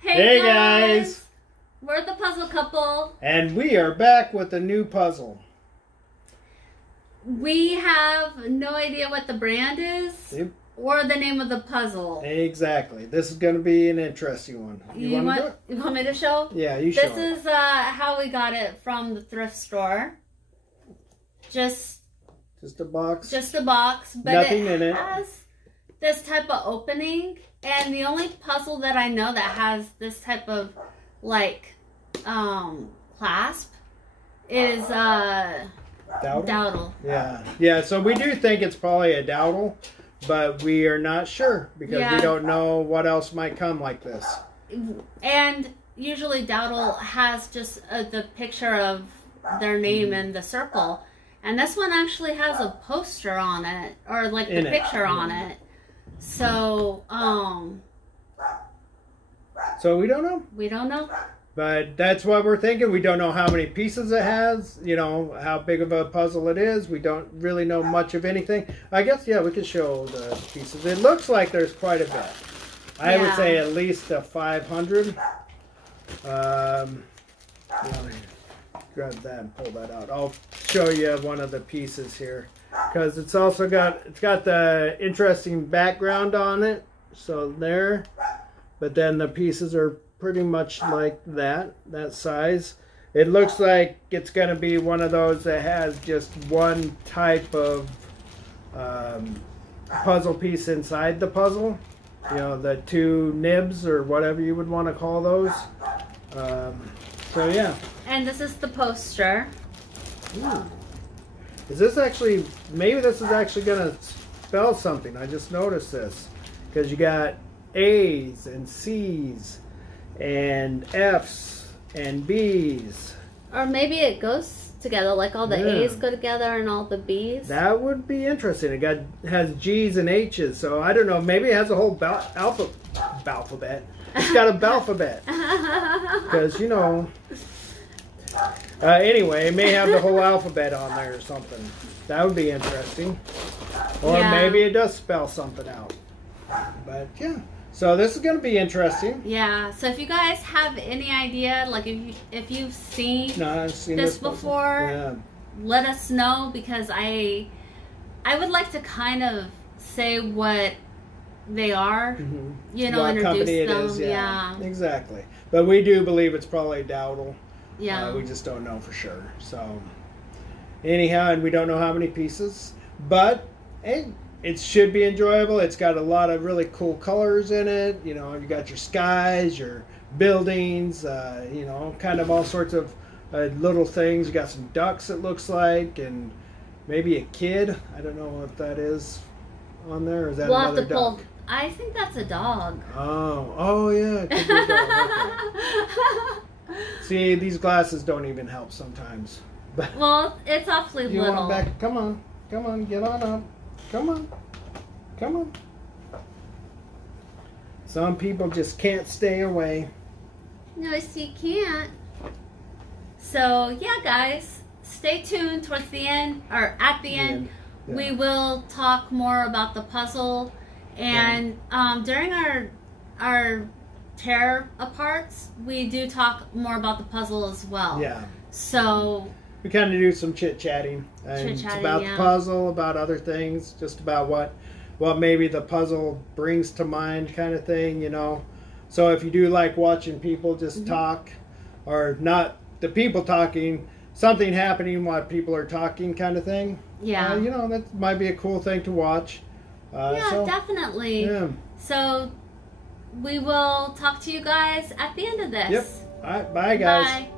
Hey guys! We're the puzzle couple. And we are back with a new puzzle. We have no idea what the brand is or the name of the puzzle. Exactly. This is going to be an interesting one. You want to do it? You want me to show? Yeah, you show it. This is how we got it from the thrift store. Just a box. Just a box. But nothing in it. Has this type of opening. And the only puzzle that I know that has this type of like clasp is dowdle. Yeah, so we do think it's probably a dowdle, but we are not sure because we don't know what else might come like this. And usually dowdle has just the picture of their name in the circle, and this one actually has a poster on it, or like the picture on it. So we don't know. We don't know. But that's what we're thinking. We don't know how many pieces it has, you know, how big of a puzzle it is. We don't really know much of anything. I guess, we could show the pieces. It looks like there's quite a bit. I would say at least a 500. Grab that and pull that out. I'll show you one of the pieces here. Because it's also got the interesting background on it. So there. But then the pieces are pretty much like that size. It looks like it's going to be one of those that has just one type of puzzle piece inside the puzzle. You know, the two nibs or whatever you would want to call those. So yeah. And this is the poster. Ooh. Is this actually, maybe this is actually going to spell something. I just noticed this. Because you got A's and C's and F's and B's. Or maybe it goes together, like all the A's go together and all the B's. That would be interesting. It has G's and H's, so I don't know. Maybe it has a whole alphabet. It's got a alphabet. Because, you know. Anyway, it may have the whole alphabet on there or something. That would be interesting. Or maybe it does spell something out. But yeah. So this is going to be interesting. Yeah. So if you guys have any idea, like if you've seen, this before, let us know, because I would like to kind of say what they are. You know, what introduce company them. It is, yeah. Exactly. But we do believe it's probably dowdle. Yeah. We just don't know for sure. So anyhow, and we don't know how many pieces, but hey, it should be enjoyable. It's got a lot of really cool colors in it. You know, you got your skies, your buildings, you know, kind of all sorts of little things. You got some ducks, it looks like, and maybe a kid. I don't know what that is on there. Or is that another duck? I think that's a dog. Oh yeah, it could be a dog. Okay. See, these glasses don't even help sometimes. But well, it's awfully little. Want back? Come on, get on up. Come on. Some people just can't stay away. No, you can't. So, yeah, guys, stay tuned towards the end, or at the end. Yeah. We will talk more about the puzzle. And during our tear aparts, we do talk more about the puzzle as well. Yeah. So we kind of do some chit-chatting. It's about the puzzle, about other things, just about what maybe the puzzle brings to mind kind of thing, you know. So if you do like watching people just talk, or not the people talking, something happening while people are talking kind of thing. Yeah. You know, that might be a cool thing to watch. Definitely. Yeah. So we will talk to you guys at the end of this. Yep. All right. Bye, guys. Bye.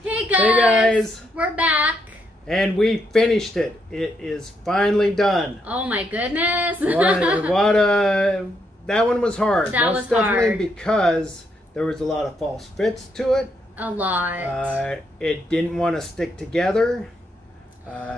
Hey guys. Hey guys. We're back. And we finished it. It is finally done. Oh my goodness. That one was hard. That was definitely hard. Because there was a lot of false fits to it. A lot. It didn't want to stick together.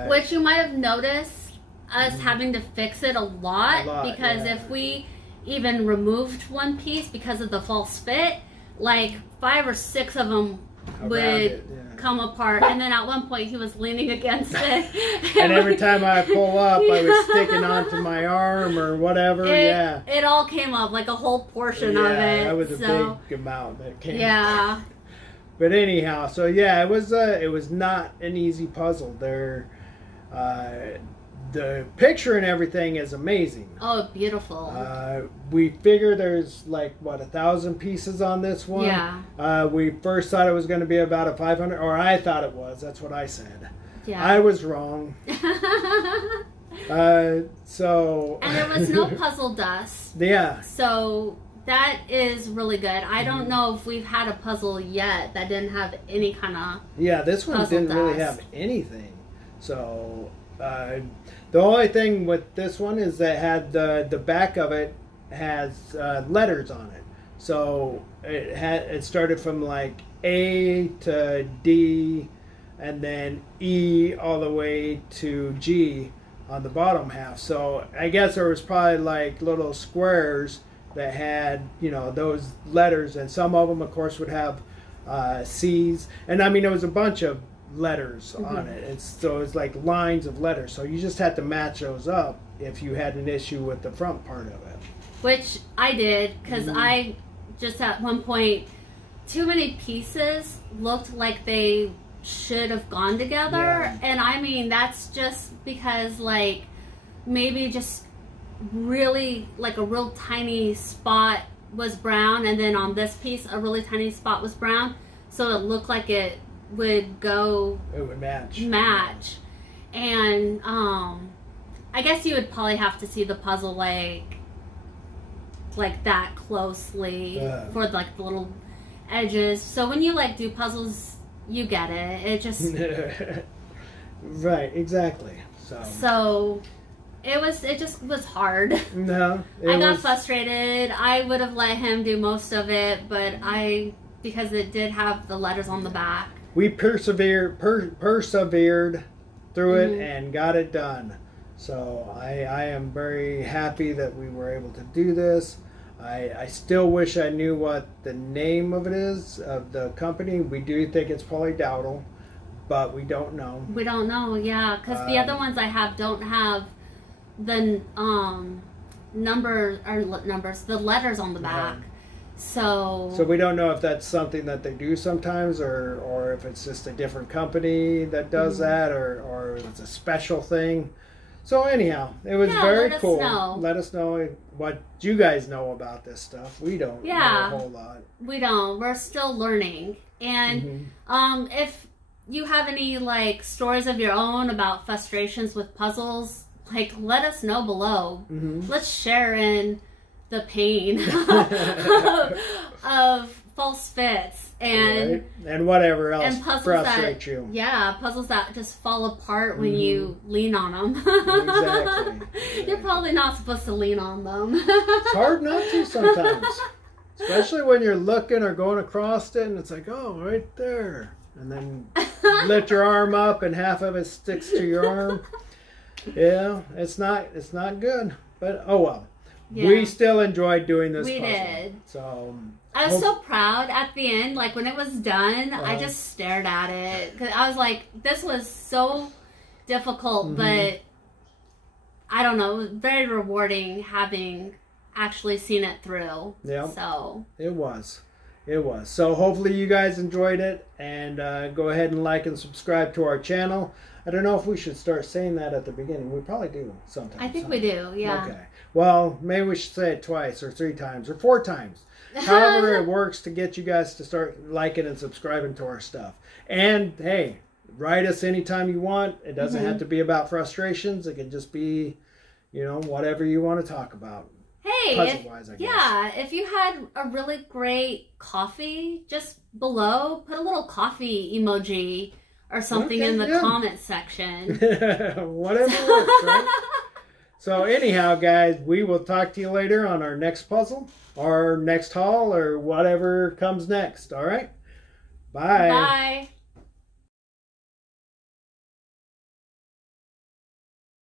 Which you might have noticed us having to fix it a lot because if we even removed one piece because of the false fit, like 5 or 6 of them would come apart, and then at one point he was leaning against it. And every time I pull up, I was sticking onto my arm or whatever. It all came up, like a whole portion of it. That was a big amount that came up. But anyhow, so yeah, it was not an easy puzzle. The picture and everything is amazing. Oh, beautiful. We figure there's like, what, 1,000 pieces on this one? Yeah. We first thought it was going to be about a 500, or I thought it was. That's what I said. Yeah. I was wrong. So. And there was no puzzle dust. Yeah. So that is really good. I don't know if we've had a puzzle yet that didn't have any kind of this one didn't really have anything. So. The only thing with this one is that the back of it has letters on it. So it started from like A to D, and then E all the way to G on the bottom half. So I guess there was probably like little squares that had, you know, those letters, and some of them, of course, would have C's. And I mean, there was a bunch of letters on it. So it's like lines of letters. So you just had to match those up if you had an issue with the front part of it. Which I did, because I just at one point, too many pieces looked like they should have gone together. Yeah. And I mean, that's just because like maybe just really like a real tiny spot was brown, and then on this piece a really tiny spot was brown, so it looked like it would match. And I guess you would probably have to see the puzzle like that closely for like the little edges. So when you like do puzzles, you get it. It just right, exactly. So it just was hard. No, I got frustrated. I would have let him do most of it, but because it did have the letters on the back. We persevered through it and got it done. So I am very happy that we were able to do this. I still wish I knew what the name of it is, of the company. We do think it's Polydowdle, but we don't know. We don't know, yeah, because the other ones I have don't have the the letters on the back. So we don't know if that's something that they do sometimes, or if it's just a different company that does that, or if it's a special thing. So anyhow, it was very cool. Let us know what you guys know about this stuff. We don't know a whole lot. We don't. We're still learning. And if you have any like stories of your own about frustrations with puzzles, like let us know below. Let's share in the pain of false fits and whatever else frustrates you. Yeah, puzzles that just fall apart when you lean on them. Exactly. You're probably not supposed to lean on them. It's hard not to sometimes. Especially when you're looking or going across it and it's like, oh, right there. And then lift your arm up and half of it sticks to your arm. Yeah, it's not good. But oh well. Yeah. We still enjoyed doing this puzzle. We did. So I was so proud at the end. Like when it was done, I just stared at it. 'Cause I was like, this was so difficult, but I don't know, very rewarding having actually seen it through. Yeah. So it was. So hopefully you guys enjoyed it, and go ahead and like and subscribe to our channel. I don't know if we should start saying that at the beginning. We probably do sometimes. I think we do, yeah. Okay. Well, maybe we should say it twice or 3 times or 4 times. However it works to get you guys to start liking and subscribing to our stuff. And, hey, write us anytime you want. It doesn't have to be about frustrations. It can just be, you know, whatever you want to talk about. Hey, puzzle-wise, I guess. Yeah, if you had a really great coffee, just below, put a little coffee emoji or something in the comment section. Whatever works, right? So anyhow, guys, we will talk to you later on our next puzzle, or next haul, or whatever comes next. All right? Bye. Bye.